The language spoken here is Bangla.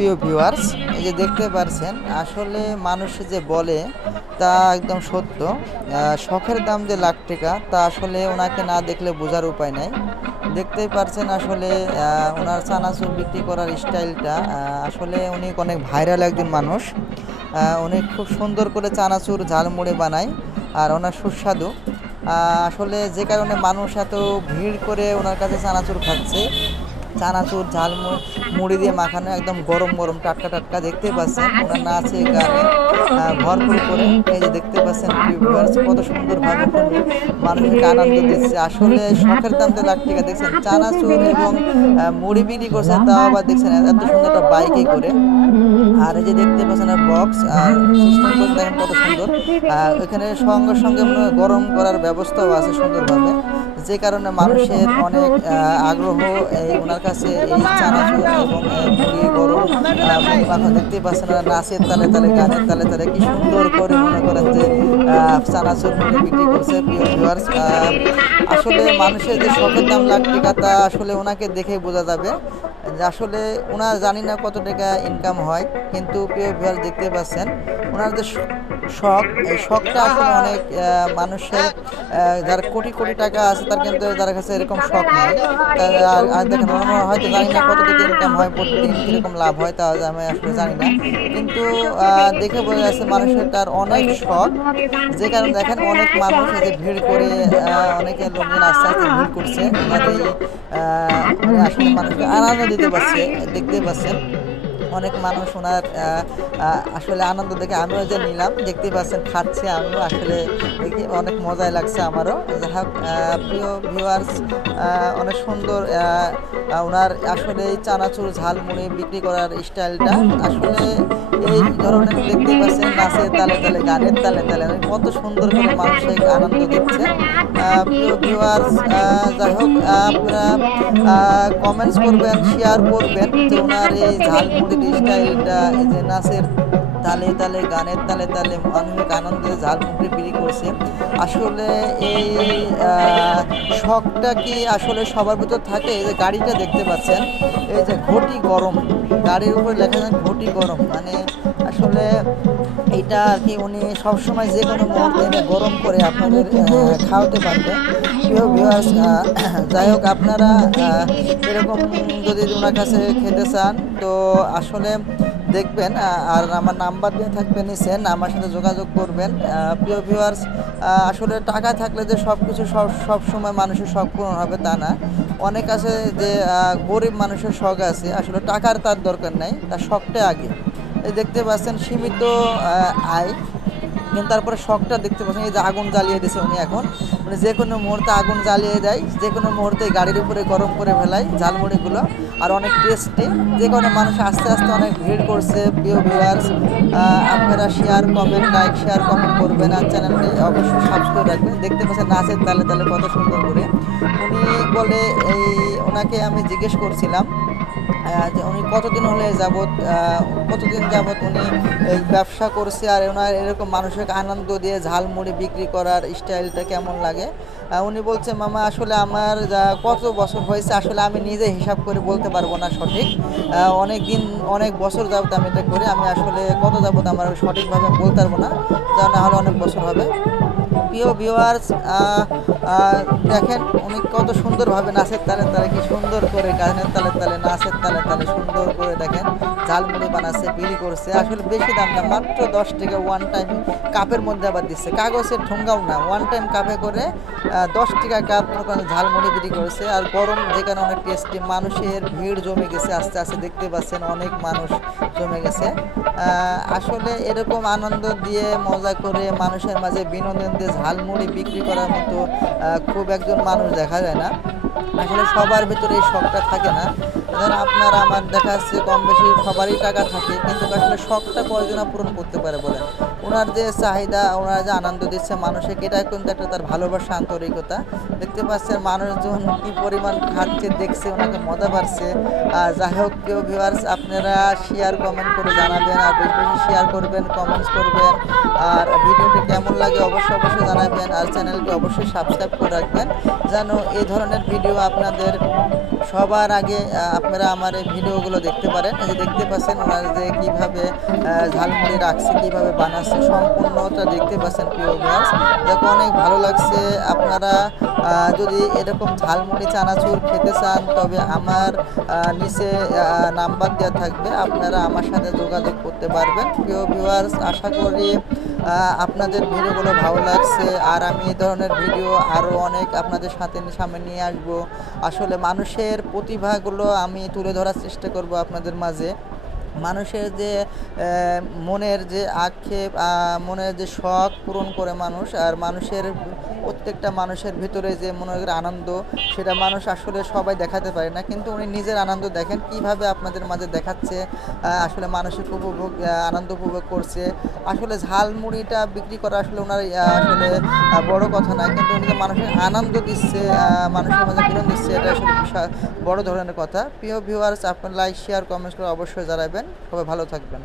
প্রিয় ভিউয়ার্স, এই যে দেখতে পারছেন আসলে মানুষ যে বলে তা একদম সত্য। শখের দাম যে লাখ টাকা তা আসলে ওনাকে না দেখলে বোঝার উপায় নাই। দেখতেই পারছেন আসলে ওনার চানাচুর বিক্রি করার স্টাইলটা, আসলে উনি অনেক ভাইরাল একজন মানুষ। উনি খুব সুন্দর করে চানাচুর ঝালমুড়ি বানায় আর ওনার সুস্বাদু। আসলে যে কারণে মানুষ এত ভিড় করে ওনার কাছে চানাচুর খাচ্ছে। চানাচুর মুড়ি দিয়ে মাখানো, একদম গরম গরম টাটকা টাটকা। দেখতেই পাচ্ছেন ওনার নাচে গানে ভরপুর করে। এই যে দেখতে পাচ্ছেন ভিউয়ার্স কত সুন্দরভাবে উনি মানুষকে আনন্দ দিচ্ছে। আসলে শখের দাম তো লাখ টাকা। দেখছেন চানাচুর এবং মুড়ি বিক্রি করছে, তাও আবার দেখছেন এত সুন্দর একটা বাইকে করে। আর এই যে দেখতে পাচ্ছেন বক্স আর সিস্টেম করে দেখেন কত সুন্দর। এখানে সঙ্গে সঙ্গে গরম করার ব্যবস্থাও আছে সুন্দরভাবে, যে কারণে মানুষের অনেক আগ্রহ এই ওনার কাছে এই চানাচুর এবং মুড়ি গরম মুড়ি মাখা। দেখতেই পাচ্ছেন ওরা নাচের তালে তালে গানের তালে তালে কি সুন্দর করে মনে করেন যে চানাচুর মুড়ি বিক্রি করছে। প্রিয় ভিউয়ার্স, আসলে মানুষের যে শখের দাম লাখ টাকা তা আসলে ওনাকে দেখেই বোঝা যাবে। আসলে ওনার জানি না কত টাকা ইনকাম হয়, কিন্তু প্রিয় ভিউয়ার্স দেখতে পাচ্ছেন ওনার যে শখ, এই শখটা আসলে অনেক মানুষের যার কোটি কোটি টাকা আছে তার কিন্তু যার কাছে এরকম শখ নেই। আর দেখেন ওনার হয়তো জানি না কত টাকা ইনকাম হয় প্রতিদিন, কীরকম লাভ হয় তা আমি আসলে জানি না, কিন্তু দেখে বোঝা যাচ্ছে মানুষের তার অনেক শখ। যে কারণে দেখেন অনেক মানুষ এই যে ভিড় করে, অনেকে লোকজন আস্তে আস্তে ভিড় করছে ওনার এই আসলে মানুষকে আনন্দ দিতে পারছে। দেখতে পাচ্ছেন অনেক মানুষ ওনার আসলে আনন্দ দেখে আমিও যে নিলাম। দেখতে পাচ্ছেন খাচ্ছে, আমিও আসলে দেখি অনেক মজাই লাগছে আমারও। যাই হোক প্রিয় ভিউয়ার্স, অনেক সুন্দর ওনার আসলে এই চানাচুর ঝালমুড়ি বিক্রি করার স্টাইলটা। আসলে এই ধরনের দেখতে পাচ্ছেন নাচের তালে তালে গানের তালে তালে কত সুন্দর করে মানুষকে আনন্দ দিচ্ছে। প্রিয় ভিউয়ার্স, যাই হোক আপনারা কমেন্টস করবেন, শেয়ার করবেন যে ওনার এই ঝালমুড়ির স্টাইলটা, এই যে নাচের তালে তালে গানের তালে তালে মানুষকে আনন্দে ঝালমুড়ি বিক্রি করছে। আসলে এই শখটা কি আসলে সবার ভিতর থাকে? এই যে গাড়িটা দেখতে পাচ্ছেন, এই যে ঘটি গরম, গাড়ির উপরে লেখা আছে ঘটি গরম, মানে আসলে এইটা আর কি উনি সবসময় যে কোনো মুহূর্তে এনে গরম করে আপনাদের খাওয়াতে পারবে। প্রিয় ভিউয়ার্স, যাই হোক আপনারা এরকম যদি ওনার কাছে খেতে চান তো আসলে দেখবেন, আর আমার নাম্বার দিয়ে থাকবে নিচেন, আমার সাথে যোগাযোগ করবেন। প্রিয় ভিউয়ার্স, আসলে টাকা থাকলে যে সব কিছু সব সময় মানুষের শখ পূরণ হবে তা না। অনেক আছে যে গরিব মানুষের শখ আছে, আসলে টাকার তার দরকার নাই, তার শখটা আগে। এই দেখতে পাচ্ছেন সীমিত আয়, কিন্তু তারপরে শখটা দেখতে পাচ্ছেন এই যে আগুন জ্বালিয়ে দিয়েছে উনি এখন, মানে যে কোনো মুহূর্তে আগুন জ্বালিয়ে দেয়, যে কোনো মুহূর্তে গাড়ির উপরে গরম করে ফেলায় ঝালমুড়িগুলো, আর অনেক টেস্টি। যে কারণে মানুষ আস্তে আস্তে অনেক ভিড় করছে। প্রিয় ভিউয়ার্স, আপনারা শেয়ার কমেন্ট করবেন আর চ্যানেলটি অবশ্যই সাবস্ক্রাইব রাখবেন। দেখতে পাচ্ছেন নাচের তালে তালে কত সুন্দর করে উনি বলে। এই ওনাকে আমি জিজ্ঞেস করছিলাম যে উনি কতদিন যাবত উনি এই ব্যবসা করছে, আর ওনার এরকম মানুষকে আনন্দ দিয়ে ঝালমুড়ি বিক্রি করার স্টাইলটা কেমন লাগে। উনি বলছে মামা আসলে আমার কত বছর হয়েছে আসলে আমি নিজে হিসাব করে বলতে পারবো না সঠিক। অনেক বছর যাবত আমি এটা করি, আমি আসলে কত যাবত আমার সঠিকভাবে বলতে পারবো না, যা না হলে অনেক বছর হবে। প্রিয় ভিউয়ার্স, দেখেন উনি কত সুন্দরভাবে নাচের তালে তালে, কি সুন্দর করে গানের তালে তালে নাচের তালে তালে সুন্দর করে দেখেন ঝালমুড়ি বানাচ্ছে, বিক্রি করছে। আসলে বেশি দাম না, মাত্র 10 টাকা ওয়ান টাইম কাপের মধ্যে আবার দিচ্ছে, কাগজের ঠোঙ্গাও না, ওয়ান টাইম কাপে করে 10 টাকা কাপ ঝালমুড়ি বিক্রি করেছে। আর গরম, যেখানে অনেক টেস্টি, মানুষের ভিড় জমে গেছে আস্তে আস্তে। দেখতে পাচ্ছেন অনেক মানুষ জমে গেছে। আসলে এরকম আনন্দ দিয়ে মজা করে মানুষের মাঝে বিনোদন দিয়ে ঝালমুড়ি বিক্রি করার মতো খুব একজন মানুষ দেখা যায় না। আসলে সবার ভিতরে এই শখটা থাকে না। ধরেন আপনার আমার দেখা যাচ্ছে কম বেশি সবারই টাকা থাকে, কিন্তু আসলে শখটা কয়জনা পূরণ করতে পারে বলেন? ওনার যে চাহিদা, ওনার যে আনন্দ দিচ্ছে মানুষকে, এটা কিন্তু একটা তার ভালোবাসা, আন্তরিকতা। দেখতে পাচ্ছেন মানুষজন কি পরিমাণ খাচ্ছে, দেখছে, ওনাকে মজা পাচ্ছে। আর যাই হোক প্রিয় ভিউয়ার্স, আপনারা শেয়ার কমেন্ট করে জানাবেন, আর বেশি বেশি শেয়ার করবেন, কমেন্টস করবেন। আর ভিডিওটি কেমন লাগে অবশ্যই অবশ্যই জানাবেন, আর চ্যানেলটি অবশ্যই সাবস্ক্রাইব করে রাখবেন যেন এই ধরনের ভিডিও আপনাদের সবার আগে আপনারা আমার এই ভিডিওগুলো দেখতে পারেন। এই যে দেখতে পাচ্ছেন ওনারা যে কীভাবে ঝালমুড়ি রাখছে, কীভাবে বানাচ্ছে, সম্পূর্ণটা দেখতে পাচ্ছেন প্রিয় ভিউয়ার্স। দেখো অনেক ভালো লাগছে। আপনারা যদি এরকম ঝালমুড়ি চানাচুর খেতে চান তবে আমার নিচে নাম্বার দেওয়া থাকবে, আপনারা আমার সাথে যোগাযোগ করতে পারবেন। প্রিয় ভিউয়ার্স, আশা করি আপনাদের ভিডিওগুলো ভালো লাগছে, আর আমি এই ধরনের ভিডিও আরও অনেক আপনাদের সামনে নিয়ে আসবো। আসলে মানুষের প্রতিভাগুলো আমি তুলে ধরার চেষ্টা করব আপনাদের মাঝে। মানুষের যে মনের যে আক্ষেপ, মনের যে শখ পূরণ করে মানুষ, আর মানুষের প্রত্যেকটা মানুষের ভিতরে যে মনের আনন্দ, সেটা মানুষ আসলে সবাই দেখাতে পারে না, কিন্তু উনি নিজের আনন্দ দেখেন কিভাবে আপনাদের মাঝে দেখাচ্ছে। আসলে মানসিক উপভোগ, আনন্দ উপভোগ করছে। আসলে ঝালমুড়িটা বিক্রি করা আসলে ওনার আসলে বড় কথা না, কিন্তু উনি যে মানুষের আনন্দ দিচ্ছে, মানুষের মাঝে বিনোদন দিচ্ছে, এটা আসলে বিশাল বড় ধরনের কথা। প্রিয় ভিউয়ার্স, আপনার লাইক শেয়ার কমেন্টস করে অবশ্যই জানাবেন। সবাই ভালো থাকবেন।